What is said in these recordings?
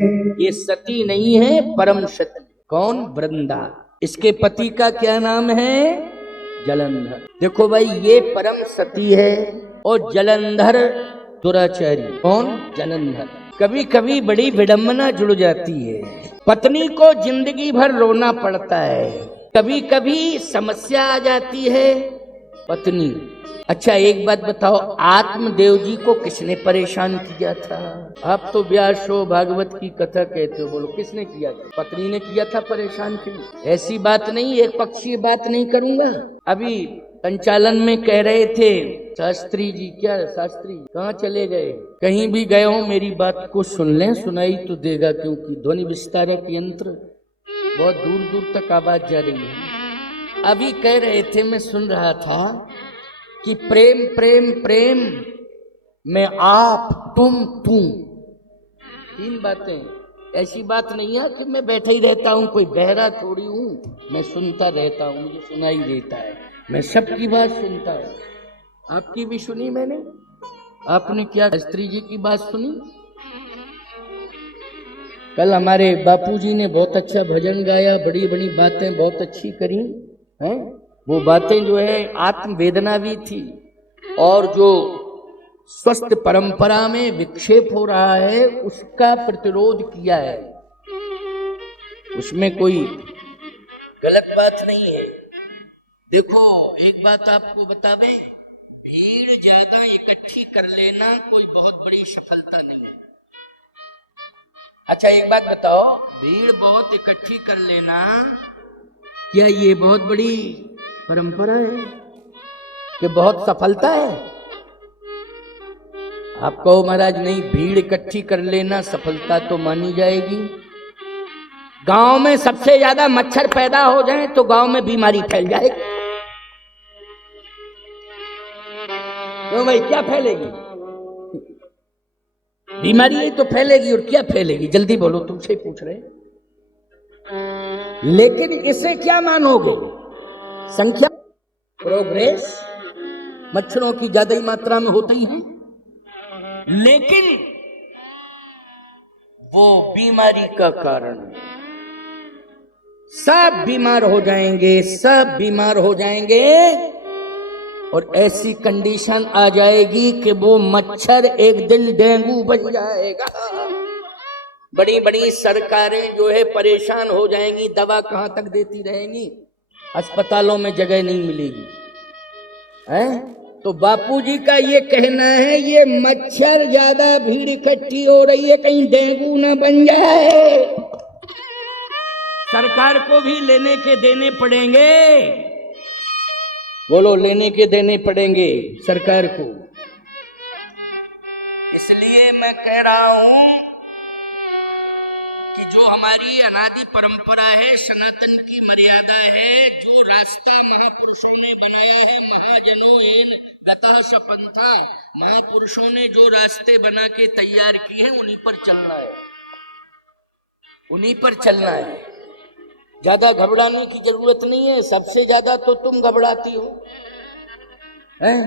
ये सती नहीं है, परम सती। कौन? वृंदा। इसके पति का क्या नाम है? जलंधर। देखो भाई, ये परम सती है और जलंधर दुराचारी। कौन? जलंधर। कभी कभी बड़ी विडंबना जुड़ जाती है, पत्नी को जिंदगी भर रोना पड़ता है, कभी कभी समस्या आ जाती है पत्नी। अच्छा एक बात बताओ, आत्मदेव जी को किसने परेशान किया था? आप तो व्यास हो, भागवत की कथा कहते हो, बोलो किसने किया था? पत्नी ने किया था परेशान। क्यों? ऐसी बात नहीं, एक पक्षीय बात नहीं करूंगा। अभी संचालन में कह रहे थे शास्त्री जी, क्या शास्त्री कहाँ चले गए? कहीं भी गए हो मेरी बात को सुन लें, सुनाई तो देगा, क्योंकि ध्वनि विस्तारक यंत्र बहुत दूर दूर तक आवाज जा रही है। अभी कह रहे थे, मैं सुन रहा था कि प्रेम प्रेम प्रेम में आप तुम तू, तीन बातें। ऐसी बात नहीं है कि मैं बैठा ही रहता हूँ, कोई बहरा थोड़ी हूँ, मैं सुनता रहता हूँ, मुझे सुनाई देता है, मैं सबकी बात सुनता हूँ। आपकी भी सुनी मैंने। आपने क्या शास्त्री जी की बात सुनी? कल हमारे बापूजी ने बहुत अच्छा भजन गाया, बड़ी बड़ी बातें बहुत अच्छी करी हैं। वो बातें जो है आत्मवेदना भी थी, और जो स्वस्थ परंपरा में विक्षेप हो रहा है उसका प्रतिरोध किया है। उसमें कोई गलत बात नहीं है। देखो एक बात आपको बता दें, भीड़ ज्यादा इकट्ठी कर लेना कोई बहुत बड़ी सफलता नहीं है। अच्छा एक बात बताओ, भीड़ बहुत इकट्ठी कर लेना क्या ये बहुत बड़ी परंपरा है कि बहुत सफलता है? आप कहो महाराज नहीं, भीड़ इकट्ठी कर लेना सफलता तो मानी जाएगी। गांव में सबसे ज्यादा मच्छर पैदा हो जाए तो गांव में बीमारी फैल जाएगी। तो भाई क्या फैलेगी? बीमारी ही तो फैलेगी, और क्या फैलेगी? जल्दी बोलो, तुमसे पूछ रहे। लेकिन इसे क्या मानोगे? संख्या, प्रोग्रेस, मच्छरों की ज्यादा ही मात्रा में होती ही है, लेकिन वो बीमारी का कारण है। सब बीमार हो जाएंगे, सब बीमार हो जाएंगे, और ऐसी कंडीशन आ जाएगी कि वो मच्छर एक दिन डेंगू बन जाएगा। बड़ी बड़ी सरकारें जो है परेशान हो जाएंगी, दवा कहां तक देती रहेंगी, अस्पतालों में जगह नहीं मिलेगी है? तो बापूजी का ये कहना है, ये मच्छर ज्यादा भीड़ इकट्ठी हो रही है, कहीं डेंगू ना बन जाए। सरकार को भी लेने के देने पड़ेंगे। बोलो, लेने के देने पड़ेंगे सरकार को। इसलिए मैं कह रहा हूं कि जो हमारी अनादि परंपरा है, सनातन की मर्यादा है, जो रास्ता महापुरुषों ने बनाया है, महाजनों एन गतः सपंथा, महापुरुषों ने जो रास्ते बना के तैयार किए हैं उन्हीं पर चलना है, उन्हीं पर चलना है। ज्यादा घबराने की जरूरत नहीं है, सबसे ज्यादा तो तुम घबराती हो हैं?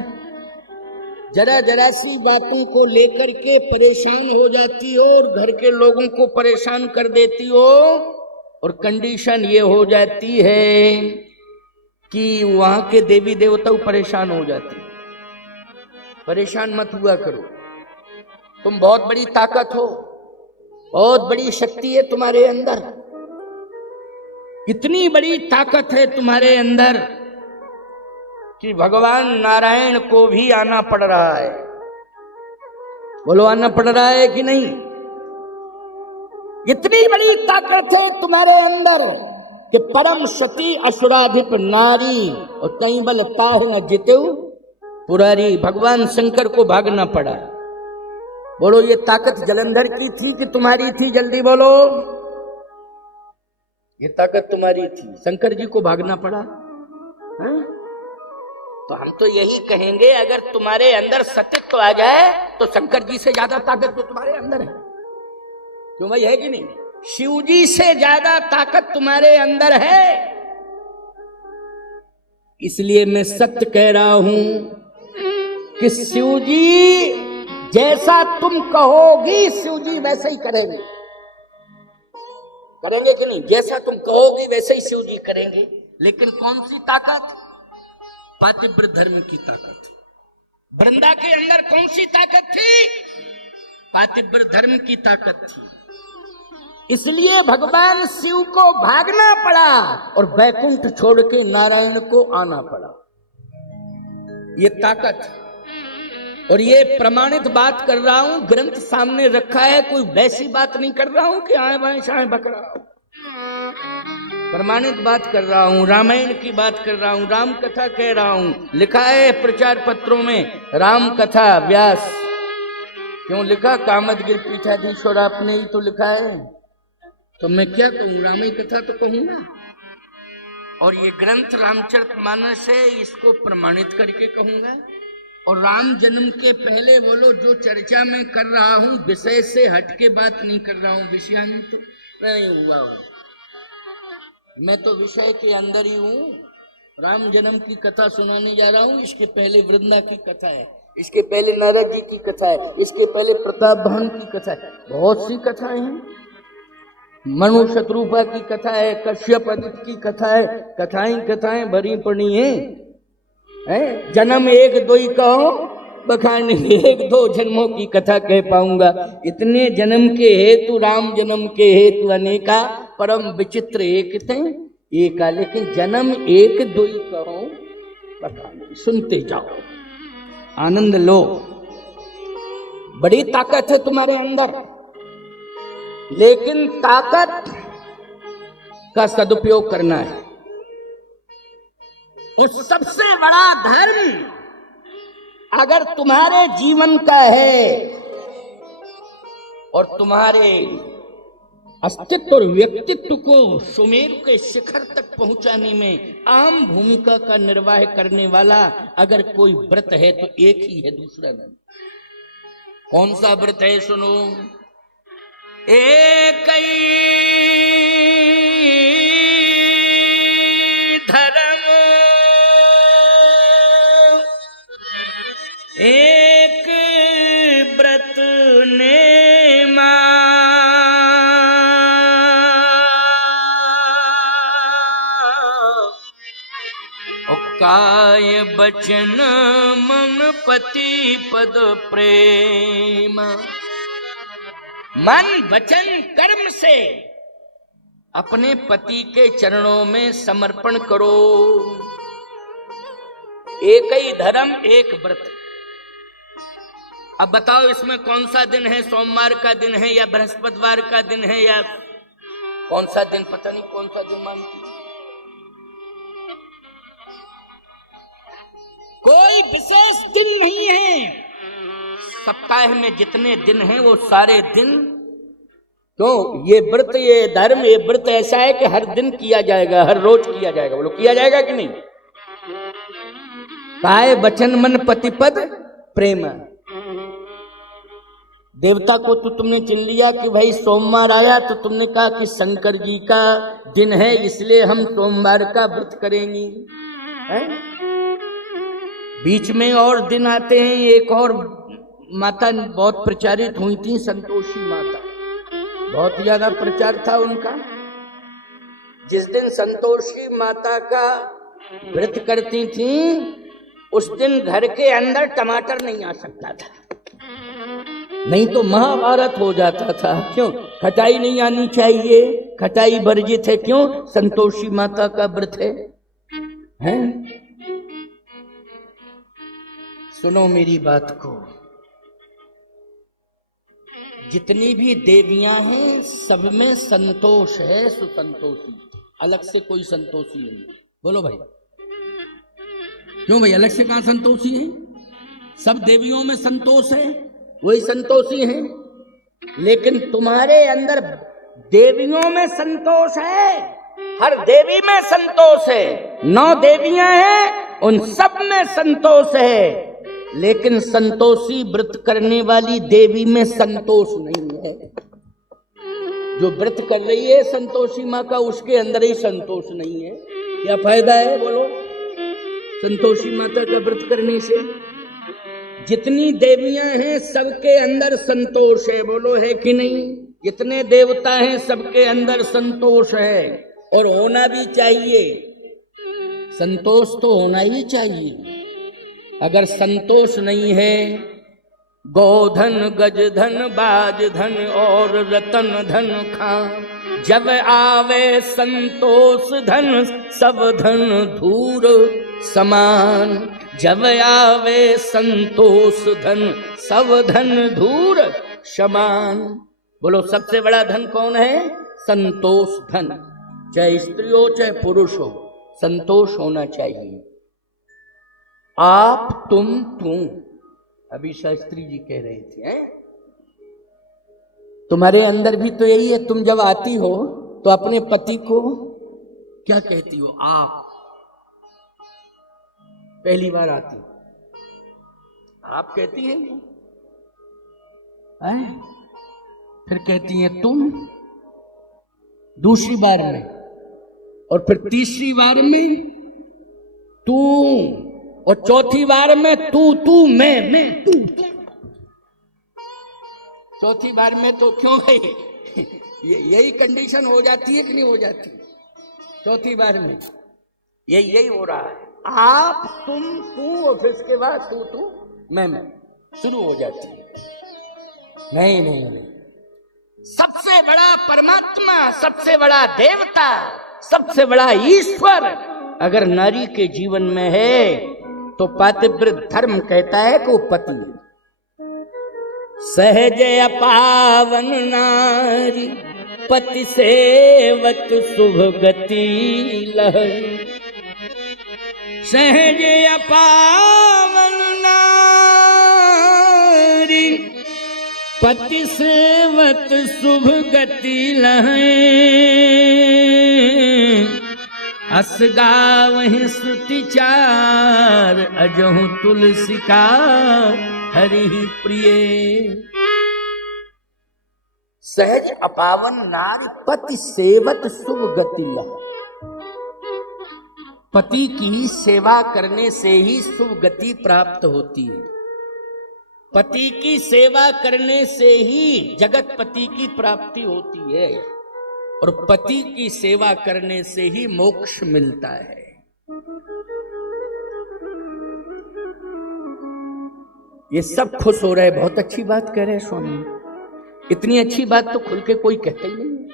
जरा जरा सी बातों को लेकर के परेशान हो जाती हो और घर के लोगों को परेशान कर देती हो, और कंडीशन ये हो जाती है कि वहां के देवी देवता परेशान हो जाते। परेशान मत हुआ करो, तुम बहुत बड़ी ताकत हो, बहुत बड़ी शक्ति है तुम्हारे अंदर। कितनी बड़ी ताकत है तुम्हारे अंदर कि भगवान नारायण को भी आना पड़ रहा है। बोलो, आना पड़ रहा है कि नहीं? इतनी बड़ी ताकत है तुम्हारे अंदर कि परम सती असुराधिप नारी, और कई बल ताहि न जितेउ पुरारी, भगवान शंकर को भागना पड़ा। बोलो, ये ताकत जलंधर की थी कि तुम्हारी थी? जल्दी बोलो, ये ताकत तुम्हारी थी, शंकर जी को भागना पड़ा है? तो हम तो यही कहेंगे, अगर तुम्हारे अंदर सत्यत्व आ जाए तो शंकर जी से ज्यादा ताकत तो तुम्हारे अंदर है। क्यों भाई, है कि नहीं? शिव जी से ज्यादा ताकत तुम्हारे अंदर है। इसलिए मैं सत्य कह रहा हूं कि शिव जी जैसा तुम कहोगी शिव जी वैसे ही करेंगे। करेंगे कि नहीं? जैसा तुम कहोगे वैसे ही शिव जी करेंगे। लेकिन कौन सी ताकत? पातिव्रत धर्म की ताकत। वृंदा के अंदर कौन सी ताकत थी? पातिव्रत धर्म की ताकत थी। इसलिए भगवान शिव को भागना पड़ा और वैकुंठ छोड़ के नारायण को आना पड़ा। ये ताकत, और ये प्रमाणित बात कर रहा हूं, ग्रंथ सामने रखा है, कोई वैसी बात नहीं कर रहा हूं कि आए बाएं शाएं बक रहा हूं। प्रमाणित बात कर रहा हूं, रामायण की बात कर रहा हूं, राम कथा कह रहा हूं। लिखा है प्रचार पत्रों में राम कथा व्यास। क्यों लिखा? कामदगिरि पीठाधीश्वर आपने ही तो लिखा है। तो मैं क्या कहूं? रामायण कथा तो कहूंगा। और ये ग्रंथ रामचरितमानस है, इसको प्रमाणित करके कहूंगा। और राम जन्म के पहले बोलो, जो चर्चा मैं कर रहा हूं विषय से हट के बात नहीं कर रहा हूं। विषयान्वित तो नहीं हुआ हूं, मैं तो विषय के अंदर ही हूं। राम जन्म की कथा सुनाने जा रहा हूं। इसके पहले वृंदा की कथा है, इसके पहले नारद जी की कथा है, इसके पहले प्रताप भान की कथा है। बहुत सी कथाएं हैं। मनु शत्रुपा की कथा है, कश्यप आदित्य की कथा है। कथाएं भरी पड़ी हैं। जन्म एक दो ही कहो बखान, एक दो जन्मों की कथा कह पाऊंगा। इतने जन्म के हेतु, राम जन्म के हेतु अनेका, परम विचित्र एक थे एका। लेकिन जन्म एक दो ही कहो बखान, सुनते जाओ, आनंद लो। बड़ी ताकत है तुम्हारे अंदर, लेकिन ताकत का सदुपयोग करना है। उस सबसे बड़ा धर्म अगर तुम्हारे जीवन का है और तुम्हारे अस्तित्व और व्यक्तित्व को सुमेरु के शिखर तक पहुंचाने में आम भूमिका का निर्वाह करने वाला अगर कोई व्रत है तो एक ही है, दूसरा नहीं। कौन सा व्रत है? सुनो, एक धर्म एक व्रत नेमा, काय बचन मन पति पद प्रेम। मन वचन कर्म से अपने पति के चरणों में समर्पण करो। एक ही धर्म एक व्रत। अब बताओ इसमें कौन सा दिन है? सोमवार का दिन है या बृहस्पतिवार का दिन है या कौन सा दिन? पता नहीं कौन सा दिन मानती। कोई विशेष दिन नहीं है। सप्ताह में जितने दिन हैं वो सारे दिन। क्यों? ये व्रत, ये धर्म, ये व्रत ऐसा है कि हर दिन किया जाएगा, हर रोज किया जाएगा। बोलो किया जाएगा कि नहीं? काय वचन मन पति पद प्रेम। देवता को तो तुमने चिन लिया कि भाई सोमवार आया तो तुमने कहा कि शंकर जी का दिन है इसलिए हम सोमवार का व्रत करेंगे। बीच में और दिन आते हैं। एक और माता बहुत प्रचारित हुई थी, संतोषी माता, बहुत ज्यादा प्रचार था उनका। जिस दिन संतोषी माता का व्रत करती थी उस दिन घर के अंदर टमाटर नहीं आ सकता था, नहीं तो महाभारत हो जाता था। क्यों? खटाई नहीं आनी चाहिए, खटाई वर्जित है। क्यों? संतोषी माता का व्रत है? सुनो मेरी बात को, जितनी भी देवियां हैं सब में संतोष है, सुसंतोषी, अलग से कोई संतोषी नहीं। बोलो भाई, क्यों भाई अलग से कहां संतोषी है? सब देवियों में संतोष है, वही संतोषी है। लेकिन तुम्हारे अंदर देवियों में संतोष है, हर देवी में संतोष है। 9 देवियां हैं, उन सब में संतोष है। लेकिन संतोषी व्रत करने वाली देवी में संतोष नहीं है। जो व्रत कर रही है संतोषी माँ का, उसके अंदर ही संतोष नहीं है। क्या फायदा है बोलो संतोषी माता का व्रत करने से? जितनी देवियां हैं सबके अंदर संतोष है। बोलो है कि नहीं? जितने देवता हैं सबके अंदर संतोष है, और होना भी चाहिए। संतोष तो होना ही चाहिए। अगर संतोष नहीं है, गोधन गजधन बाजधन और रतन धन खां, जब आवे संतोष धन सब धन धूर समान। जब आवे संतोष धन सब धन धूर समान। बोलो सबसे बड़ा धन कौन है? संतोष धन। चाहे स्त्री हो चाहे पुरुष हो, संतोष होना चाहिए। आप तुम अभी शास्त्री जी कह रहे थे हैं? तुम्हारे अंदर भी तो यही है। तुम जब आती हो तो अपने पति को क्या कहती हो? आप। पहली बार आती आप कहती हैं, फिर कहती हैं तुम, दूसरी बार में, और फिर तीसरी बार में तू, और चौथी बार में तू मैं तू। चौथी बार में तो क्यों भाई यही कंडीशन हो जाती है कि नहीं हो जाती? चौथी बार में यही हो रहा है। आप तुम तू, और फिर इसके बाद तू मैं शुरू हो जाती है। नहीं, सबसे बड़ा परमात्मा, सबसे बड़ा देवता, सबसे बड़ा ईश्वर अगर नारी के जीवन में है तो पातिव्रत धर्म कहता है कि वो पति है। सहज अपावन नारी पति सेवक शुभ गति लहरी। सहज अपावन नारी पति सेवक शुभ गति लहरी। अस गावहि श्रुति चार अजहु तुलसी का हरि प्रिय। सहज अपावन नारी पति सेवत शुभ गति लहरी। पति की सेवा करने से ही शुभ गति प्राप्त होती है। पति की सेवा करने से ही जगतपति की प्राप्ति होती है, और पति की सेवा करने से ही मोक्ष मिलता है। ये सब खुश हो रहे, बहुत अच्छी बात कह रहे स्वामी। इतनी अच्छी बात तो खुल के कोई कहता ही नहीं।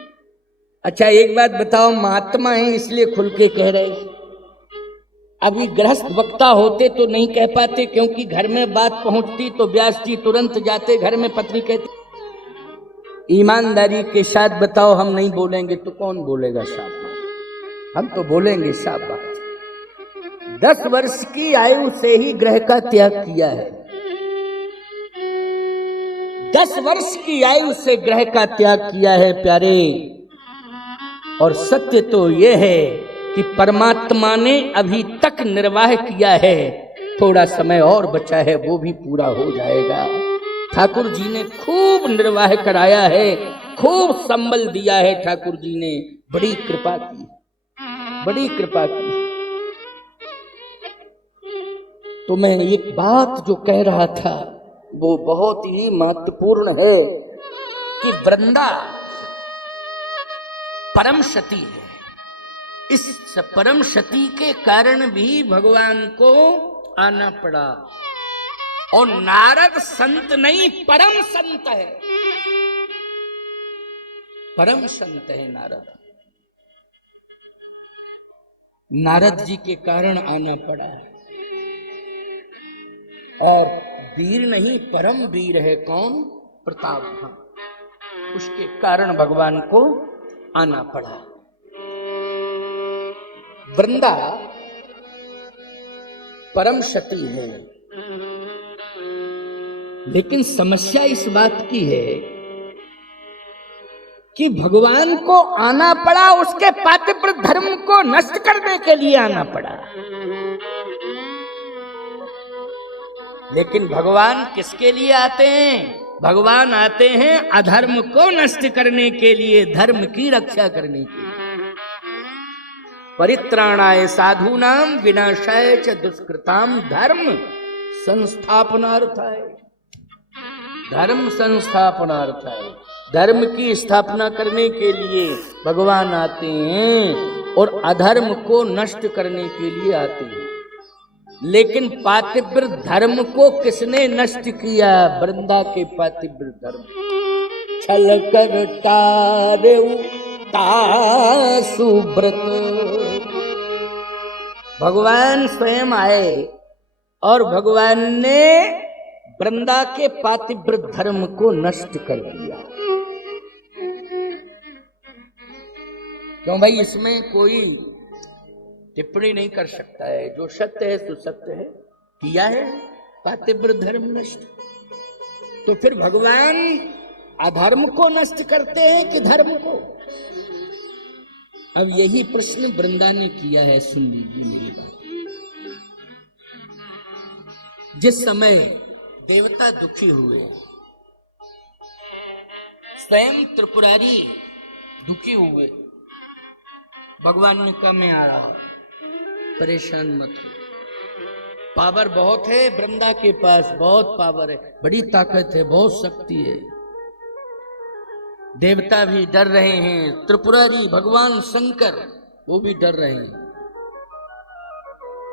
अच्छा एक बात बताओ, महात्मा है इसलिए खुल के कह रहे। अभी गृहस्थ वक्ता होते तो नहीं कह पाते, क्योंकि घर में बात पहुंचती तो व्यास जी तुरंत जाते घर में, पत्नी कहती। ईमानदारी के साथ बताओ, हम नहीं बोलेंगे तो कौन बोलेगा? शाबाश, हम तो बोलेंगे शाबाश। 10 वर्ष की आयु से ही ग्रह का त्याग किया है। 10 वर्ष की आयु से ग्रह का त्याग किया है प्यारे। और सत्य तो यह है कि परमात्मा ने अभी तक निर्वाह किया है, थोड़ा समय और बचा है, वो भी पूरा हो जाएगा। ठाकुर जी ने खूब निर्वाह कराया है, खूब संबल दिया है। ठाकुर जी ने बड़ी कृपा की, बड़ी कृपा की। तो मैं एक बात जो कह रहा था वो बहुत ही महत्वपूर्ण है कि वृंदा परम सती है। इस परम सती के कारण भी भगवान को आना पड़ा। और नारद संत नहीं, परम संत है, परम संत है नारद। नारद जी के कारण आना पड़ा। और वीर नहीं, परम वीर है कौन? प्रताप। उसके कारण भगवान को आना पड़ा। वृंदा परम सती है, लेकिन समस्या इस बात की है कि भगवान को आना पड़ा, उसके पातिव्रत धर्म को नष्ट करने के लिए आना पड़ा। लेकिन भगवान किसके लिए आते हैं? भगवान आते हैं अधर्म को नष्ट करने के लिए, धर्म की रक्षा करने के लिए। परित्राणाय साधूनाम विनाशाय च दुष्कृताम धर्म संस्थापनार्थाय। धर्म संस्थापनार्थाय। धर्म की स्थापना करने के लिए भगवान आते हैं और अधर्म को नष्ट करने के लिए आते हैं। लेकिन पातिव्रत धर्म को किसने नष्ट किया? वृंदा के पातिव्रत धर्म। छल कर टारेउ सुब्रत। भगवान स्वयं आए और भगवान ने वृंदा के पातिव्रत धर्म को नष्ट कर दिया। क्यों भाई? इसमें कोई टिप्पणी नहीं कर सकता है। जो सत्य है तो सत्य है। किया है पातिव्रत धर्म नष्ट। तो फिर भगवान अधर्म को नष्ट करते हैं कि धर्म को? अब यही प्रश्न वृंदा ने किया है। सुन लीजिए मेरी बात। जिस समय देवता दुखी हुए, स्वयं त्रिपुरारी दुखी हुए, भगवान ने कहा मैं आ रहा, परेशान मत हो। पावर बहुत है वृंदा के पास, बहुत पावर है, बड़ी ताकत है, बहुत शक्ति है। देवता भी डर रहे हैं, त्रिपुरारी भगवान शंकर वो भी डर रहे हैं।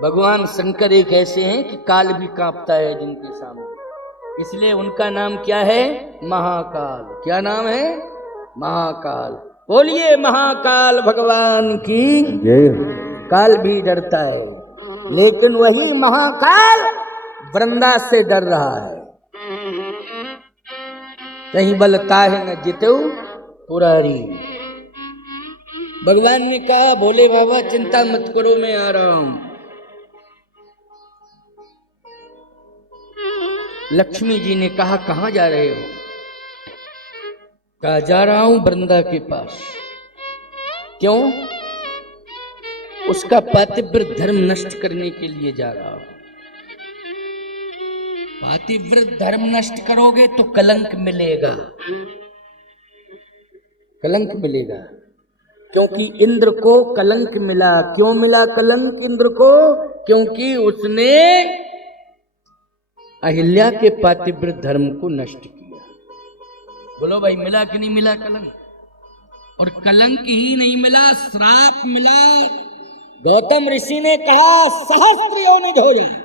भगवान शंकर एक ऐसे हैं कि काल भी कांपता है जिनके सामने, इसलिए उनका नाम क्या है? महाकाल। क्या नाम है? महाकाल। बोलिए महाकाल भगवान की जय। काल भी डरता है, लेकिन वही महाकाल वृंदा से डर रहा है। कहीं बलता है न जितेऊ पुरारी। भगवान ने कहा भोले बाबा चिंता मत करो, मैं आ रहा हूं। लक्ष्मी जी ने कहा कहां जा रहे हो? कहा जा रहा हूं वृंदा के पास। क्यों? उसका पातिव्रत धर्म नष्ट करने के लिए जा रहा हूं। पातिव्रत धर्म नष्ट करोगे तो कलंक मिलेगा, कलंक मिलेगा। क्योंकि इंद्र को कलंक मिला। क्यों मिला कलंक इंद्र को? क्योंकि उसने अहिल्या के पातिव्रत धर्म को नष्ट किया। बोलो भाई मिला कि नहीं मिला कलंक? और कलंक ही नहीं मिला, श्राप मिला। गौतम ऋषि ने कहा सहस्त्र योनि हो जाए।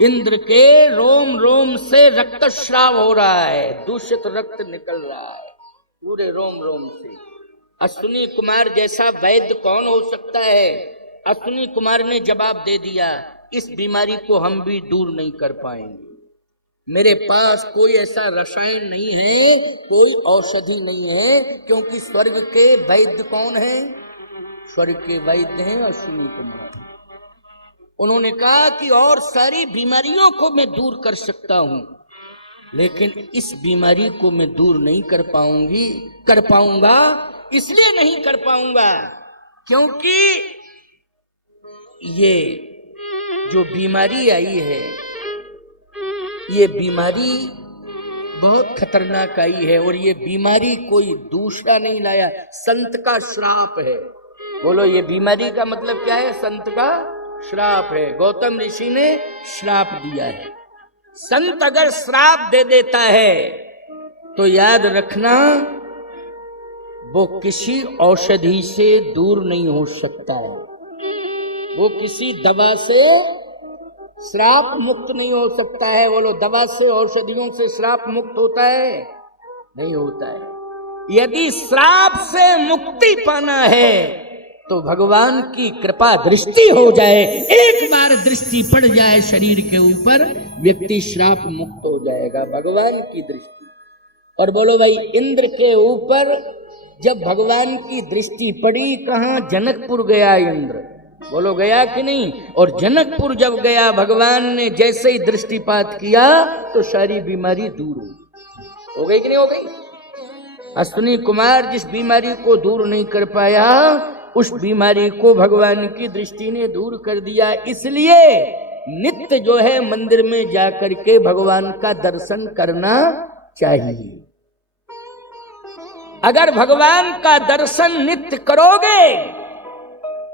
इंद्र के रोम रोम से रक्तस्राव हो रहा है, दूषित रक्त निकल रहा है पूरे रोम रोम से। अश्विनी कुमार जैसा वैद्य कौन हो सकता है? अश्विनी कुमार ने जवाब दे दिया इस बीमारी को हम भी दूर नहीं कर पाएंगे। मेरे पास कोई ऐसा रसायन नहीं है, कोई औषधि नहीं है, क्योंकि स्वर्ग के वैद्य कौन है? स्वर्ग के वैद्य हैं अश्विनी कुमार। उन्होंने कहा कि और सारी बीमारियों को मैं दूर कर सकता हूं, लेकिन इस बीमारी को मैं दूर नहीं कर पाऊंगा। इसलिए नहीं कर पाऊंगा क्योंकि ये जो बीमारी आई है, ये बीमारी बहुत खतरनाक आई है। और ये बीमारी कोई दूसरा नहीं लाया, संत का श्राप है। बोलो ये बीमारी का मतलब क्या है? संत का श्राप है। गौतम ऋषि ने श्राप दिया है। संत अगर श्राप दे देता है तो याद रखना वो किसी औषधि से दूर नहीं हो सकता है, वो किसी दवा से श्राप मुक्त नहीं हो सकता है। बोलो दवा से औषधियों से श्राप मुक्त होता है? नहीं होता है। यदि श्राप से मुक्ति पाना है तो भगवान की कृपा दृष्टि हो जाए, एक बार दृष्टि पड़ जाए शरीर के ऊपर, व्यक्ति श्राप मुक्त हो जाएगा। भगवान की दृष्टि। और बोलो भाई इंद्र के ऊपर जब भगवान की दृष्टि पड़ी, कहां? जनकपुर गया इंद्र। बोलो गया कि नहीं? और जनकपुर जब गया, भगवान ने जैसे ही दृष्टिपात किया तो सारी बीमारी दूर हो गई कि नहीं हो गई? अश्विनी कुमार जिस बीमारी को दूर नहीं कर पाया, उस बीमारी को भगवान की दृष्टि ने दूर कर दिया। इसलिए नित्य जो है मंदिर में जाकर के भगवान का दर्शन करना चाहिए। अगर भगवान का दर्शन नित्य करोगे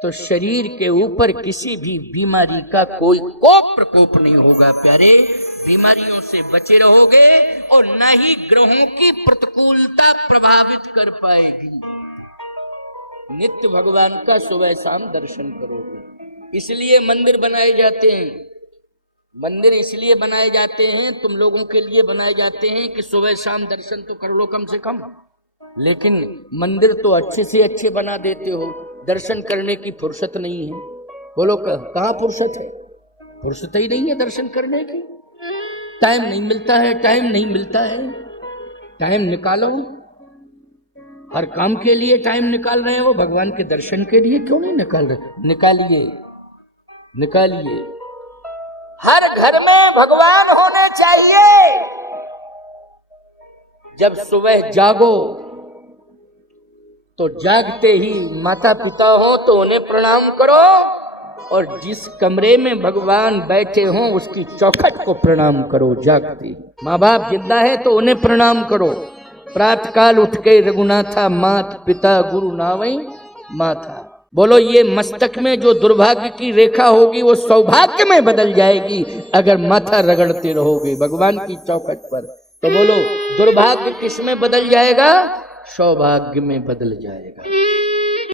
तो शरीर के ऊपर किसी भी बीमारी का कोई प्रकोप नहीं होगा। प्यारे, बीमारियों से बचे रहोगे और न ही ग्रहों की प्रतिकूलता प्रभावित कर पाएगी। नित्य भगवान का सुबह शाम दर्शन करोगे। इसलिए मंदिर बनाए जाते हैं, मंदिर इसलिए बनाए जाते हैं, तुम लोगों के लिए बनाए जाते हैं कि सुबह शाम दर्शन तो कर लो कम से कम। लेकिन मंदिर तो अच्छे से अच्छे बना देते हो, दर्शन करने की फुर्सत नहीं है। बोलो कहाँ फुर्सत है? फुर्सत ही नहीं है दर्शन करने की। टाइम नहीं मिलता है, टाइम नहीं मिलता है। टाइम निकालो, हर काम के लिए टाइम निकाल रहे हो, भगवान के दर्शन के लिए क्यों नहीं निकाल रहे? निकालिए, निकालिए। हर घर में भगवान होने चाहिए। जब सुबह जागो तो जागते ही माता पिता हो तो उन्हें प्रणाम करो, और जिस कमरे में भगवान बैठे हों उसकी चौखट को प्रणाम करो। जागते माँ बाप जिंदा है तो उन्हें प्रणाम करो। प्रातः काल उठ के रघुनाथा मात पिता गुरु नावई माथा। बोलो ये मस्तक में जो दुर्भाग्य की रेखा होगी वो सौभाग्य में बदल जाएगी अगर माथा रगड़ते रहोगे भगवान की चौखट पर। तो बोलो दुर्भाग्य किस में बदल जाएगा? सौभाग्य में बदल जाएगा।